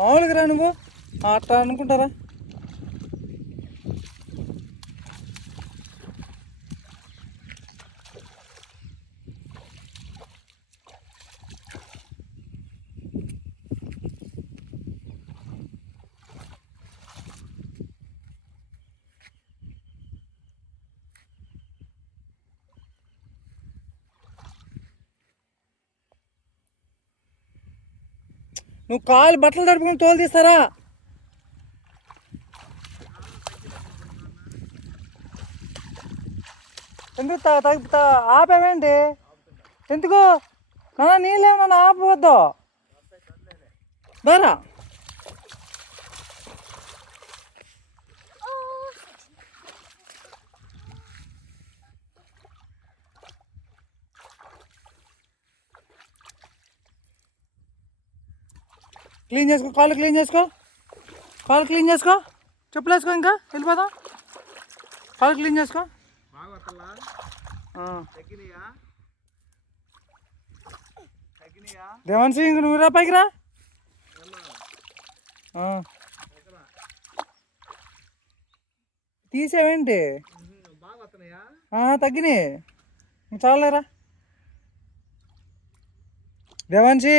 మామూలుగా రా నువ్వు అట్లా అనుకుంటారా? నువ్వు కాలు బట్టలు తడుపుకొని తోలు తీస్తారా? ఎందుకు ఆపేవేంటి? ఎందుకు నాన్న నీళ్ళేమో నన్ను ఆపవద్దు. బారా క్లీన్ చేసుకో, కాళ్ళు క్లీన్ చేసుకో, కాళ్ళు క్లీన్ చేసుకో, చెప్పులు వేసుకో, ఇంకా వెళ్ళిపోదాం. కాళ్ళు క్లీన్ చేసుకో. దేవాన్సి ఇంక నువ్వు రా, పైకి రా. తీసావేంటి? తగ్గినాయి, చాలేరా దేవాన్సి.